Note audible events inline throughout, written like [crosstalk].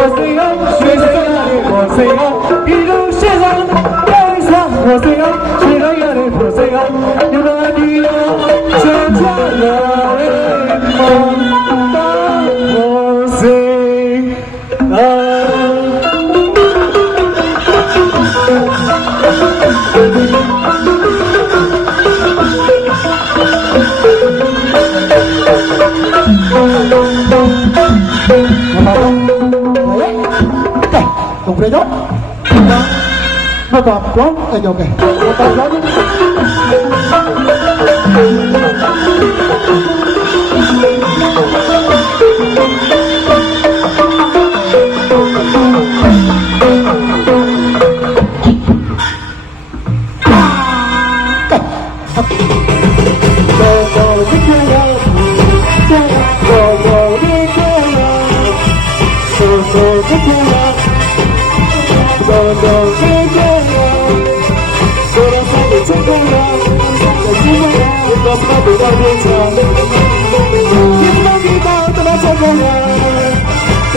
我最要学习的那里我最要一路学上带你上我最要学到那里我最要你们的地方学家的梦 Nó đọc quá, anh ok Nó đọc [laughs] 我怎不到边疆？天高地大怎么走过来？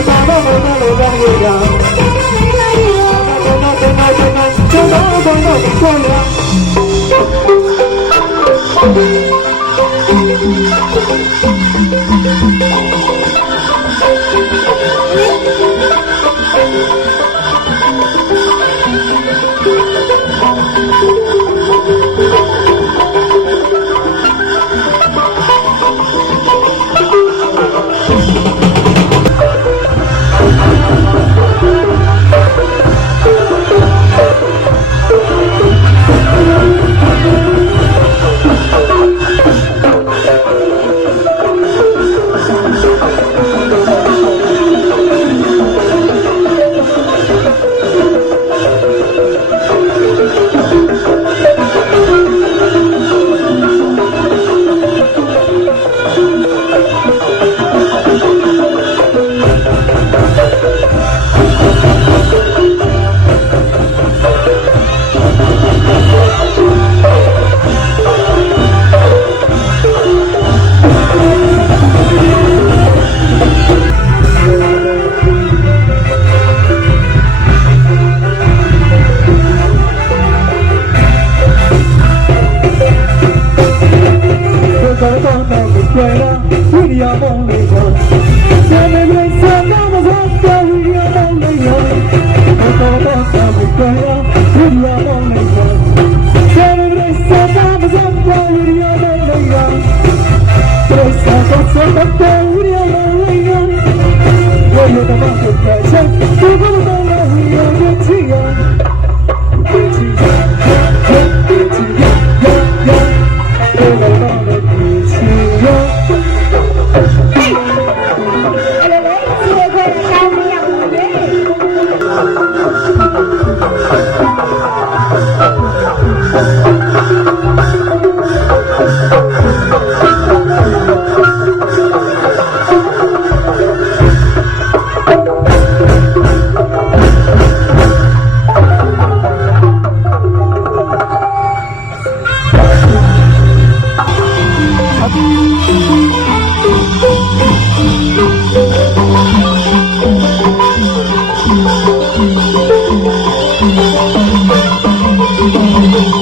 大漠孤烟楼上月亮，哎呀呀呀！我那我那我那，就到的 Thank you.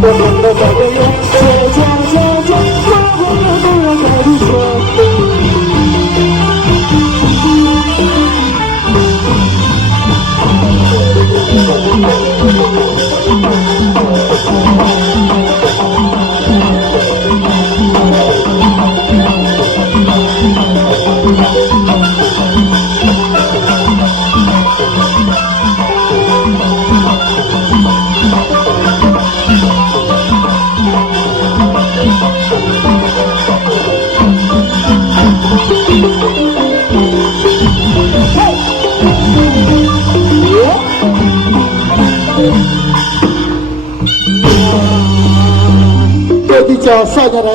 我们的祖国呀，祖国。တို့ဒီကြောင်ဆက်ကြရ